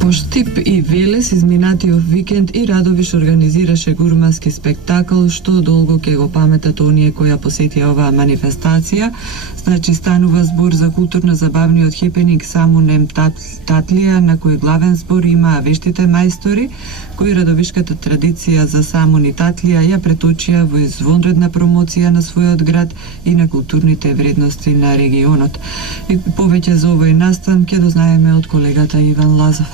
По Штип и Велес изминатиот викенд и Радовиш организираше гурмански спектакл што долго ќе го паметат оние која посетија оваа манифестација. Значи станува збор за културно-забавниот хепенинг Самунем Татлија, на кој главен збор имаа вештите мајстори, кои радовишката традиција за Самун и Татлија ја преточија во извонредна промоција на својот град и на културните вредности на регионот. И повеќе за овој настан ќе дознаеме од колегата Иван Лазов.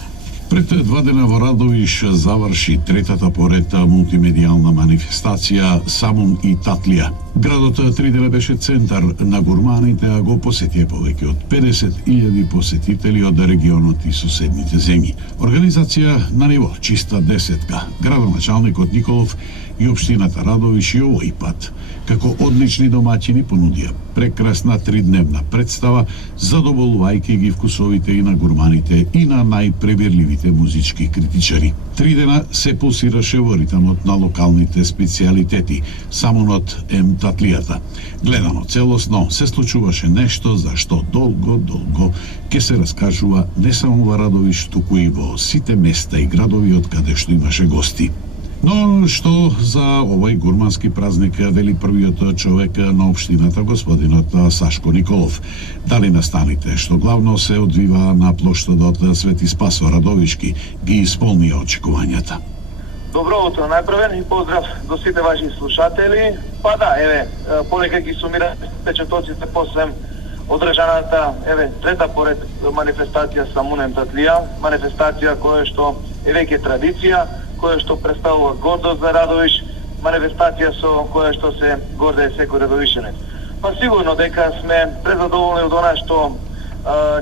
Пред 2 дена во Радовиш заврши третата поред мултимедијална манифестација Самун и Татлија. Градот 3 дена беше центар на гурманите, а го посетија повеќе од 50.000 посетители од регионот и соседните земји. Организација на ниво чиста десетка. Градоначалникот Николов и општината Радовиш и овој пат, како одлични домаќини, понудија прекрасна 3-дневна представа, задоволувајќи ги вкусовите и на гурманите и на најпребирливите музички критичари. 3 дена се пулсираше во ритмот на локалните специјалитети, Самунот ем Татлијата. Гледано целосно, се случуваше нешто за што долго ќе се раскажува не само во Радовиш, туку и во сите места и градови од каде што имаше гости. Но што за овој гурмански празник вели првиот човек на општината, господинот Сашко Николов. Дали настаните, што главно се одвива на плоштадот Свети Спасо Радовишки, ги исполнија очекувањата. Добро утро најпрвен и поздрав до сите ваши слушатели. Па да, понека ги сумира печатоците после одржаната, трета поред манифестација Самунем Татлија, манифестација која што е веќе традиција, која што представува гордост за Радовиш, манифестација со која што се гордее секој радовишенец. Па сигурно дека сме презадоволни од она што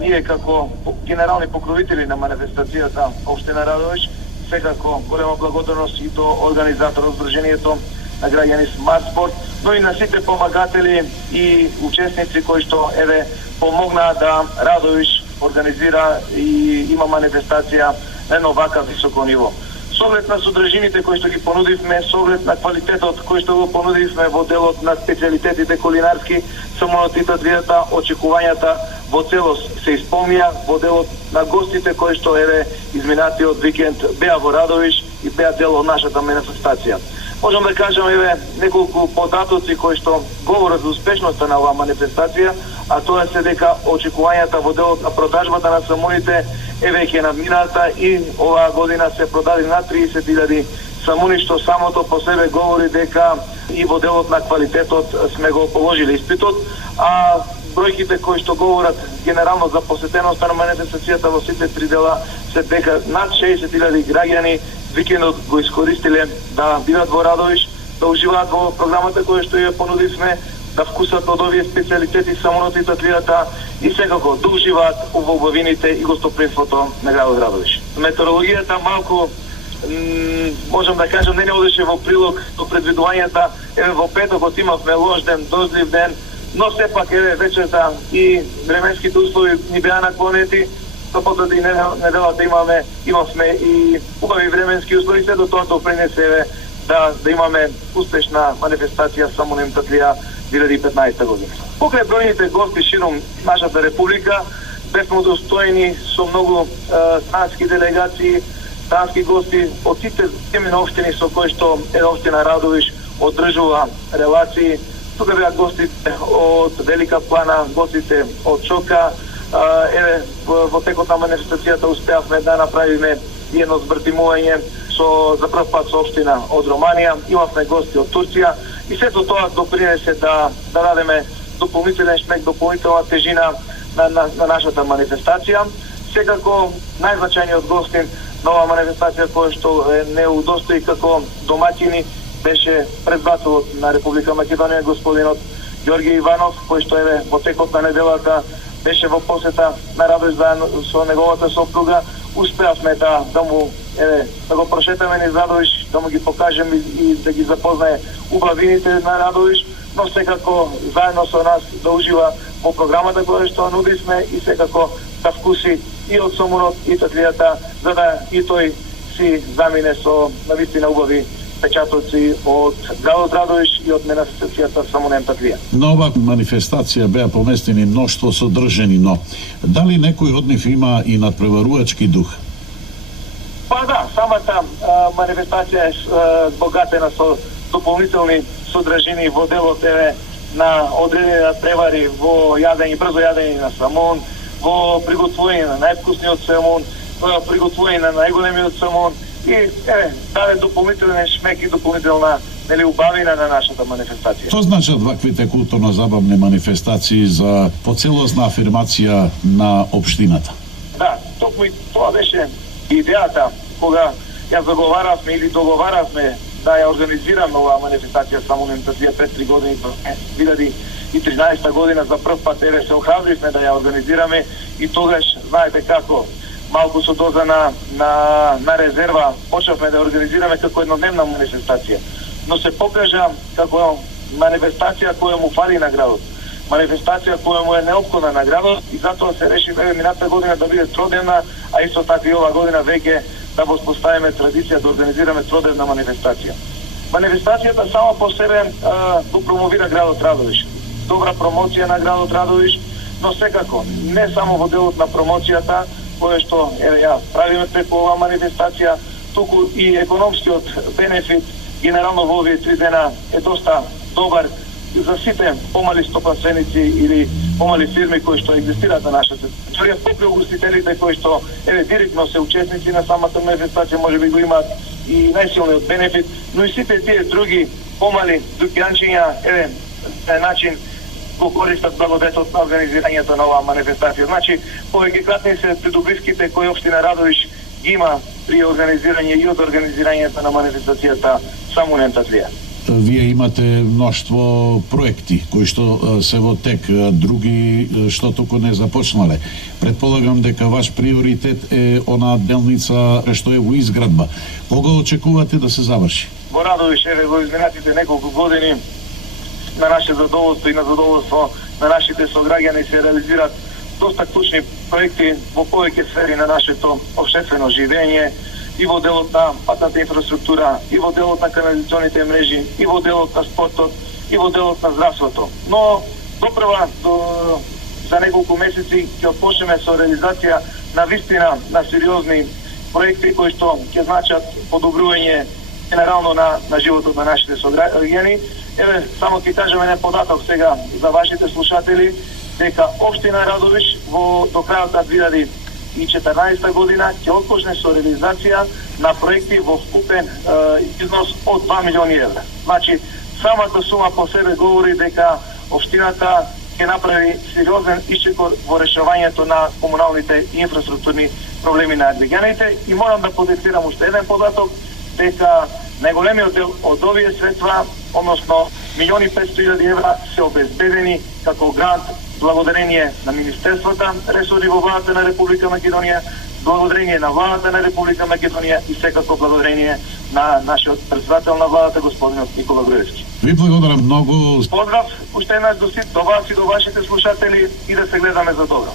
ние како генерални покровители на манифестацијата општина Радовиш, секако голема благодарност и до организаторот Сдруженијето на граѓани Смарт Спорт, но и на сите помагатели и учесници кои што помогнаа да Радовиш организира и има манифестација на едно вака високо ниво. Со оглед на содржините кои што ги понудивме, со оглед на квалитетот кој што го понудивме во делот на специјалитетите кулинарски, Самунот и Татлијата, очекувањата во целост се исполнија, во делот на гостите кои што изминатиот викенд беа во Радовиш и беа дел од нашата манифестација. Можам да кажам неколку податоци кои што говорат за успешноста на оваа манифестација, а тоа се дека очекувањата во делот на продажбата на самуните е веќе надмината и оваа година се продади над 30.000 самуни, што самото по себе говори дека и во делот на квалитетот сме го положили испитот, а бројките кои што говорат генерално за посетеноста на манифестацијата во сите 3 дела се дека над 60.000 граѓани викендот го искористиле да бидат во Радовиш, да уживаат во програмата која што ја понудивме, да вкусат од овие специјалитети Самунот и Татлијата и секако да уживаат во убавините и гостопримството на градот Радовиш. Метеорологијата малку можам да кажам не одеше во прилог до предвидувањата. Во петокот имавме лош ден, дождлив ден, но сепак вечерта и временските услови ни беа наклонети. Саботата и неделата имавме и убави временски услови, се до тоа допринесе да имаме успешна манифестација Самунем Татлија 2015 година. Покрај бројните гости широм нашата република, бевме удостоени со многу странски делегации, странски гости од сите земји на општини со кои што општина Радовиш одржува релации. Тука беа гостите од Велика Плана, гостите од Чока. Во текот на манифестацијата успеавме да направиме едно збртимување за прв пат со општина од Романија. Имавме гости од Турција и сето тоа допринесе да дадеме дополнителен шмек, дополнителна тежина на нашата манифестација. Секако најзначајниот гостин на оваа манифестација која што не удостои како домаќини беше председателот на Република Македонија господинот Ѓорги Иванов, кој што во текот на неделата беше во посета на Радовиш заедно со неговата сопруга. Успеавме да го прошетаме низ Радовиш, да му ги покажеме и да ги запознае убавините на Радовиш, но секако заедно со нас да ужива во програмата која што нудисме и секако да вкуси и од Самунот и Татлијата, за да и тој си замине со навистина убави печатоци од градот Радовиш и од манифестацијата Самунем Татлија. На оваа манифестација беа поместени мноштво содржини, но дали некој од нив има и надпреварувачки дух? Самата манифестација е богатена со дополнителни содржини во делот на одредени превари во јадење, брзо јадење на самун, во приготвување на највкусниот самун, во приготвување на најголемиот самун и даде дополнителен шмек и дополнителна убавина на нашата манифестација. Што значат ваквите културно-забавни манифестации за поцелосна афирмација на општината? Да, токму и тоа беше идејата кога ја заговаравме или договаравме да ја организираме оваа манифестација самоимитација пред 3 години, 2013 година за прв пат се охрабривме да ја организираме и тогаш знаете како малку со доза на резерва почнавме да организираме како еднодневна манифестација, но се покажа како манифестација која му фали на градот, манифестација која му е неопходна на градот и затоа се реши минатата година да биде тродневна, а исто така и оваа година веќе да воспоставиме традиција да организираме тродневна манифестација. Манифестацијата само по себе го промовира градот Радовиш. Добра промоција на градот Радовиш, но секако не само во делот на промоцијата, која што ја правиме преку оваа манифестација, туку и економскиот бенефит генерално во овие 3 дена е доста добар за сите помали стопанственици или помали фирми кои што екзистираат на нашата територија, покрај угостителите кои што директно се учесници на самата манифестација, можеби го имаат и најсилниот бенефит, но и сите тие други помали дуќанчиња на начин го користат благодетот на организирањето на оваа манифестација. Значи, повеќекратни се придобивките кои општина Радовиш има при организирање и од организирањето на манифестацијата самоимитација. Вие имате мноштво проекти кои што се во тек, други што току не започнале. Предполагам дека ваш приоритет е она делница што е во изградба. Кога очекувате да се заврши? Во Радовиш во изминатите неколку години на наше задоволство и на задоволство на нашите сограѓани се реализираат доста клучни проекти во повеќе сфери на нашето општествено живење, и во делот на патната инфраструктура, и во делот на канализационите мрежи, и во делот на спортот, и во делот на здравството. Но допрва за неколку месеци ќе отпочнеме со реализација на вистина на сериозни проекти кои што ќе значат подобрување генерално на животот на нашите сограѓани. Само ќе кажеме еден податок сега за вашите слушатели, дека општина Радовиш до крајот на 2014 година ќе отпочне со реализација на проекти во вкупен износ од 2 милиони евра. Значи, самата сума по себе говори дека општината ќе направи сериозен исчекор во решавањето на комуналните и инфраструктурни проблеми на граѓаните и морам да подетирам уште еден податок дека најголемиот дел од овие средства, односно 1.500.000 евра се обезбедени како грант благодарение на министерствата, ресори во владата на Република Македонија, благодарение на владата на Република Македонија и секако благодарение на нашиот председател на владата господинот Никола Груевски. Ви благодарам многу. Поздрав уште еднаш до вас и до вашите слушатели и да се гледаме за добро.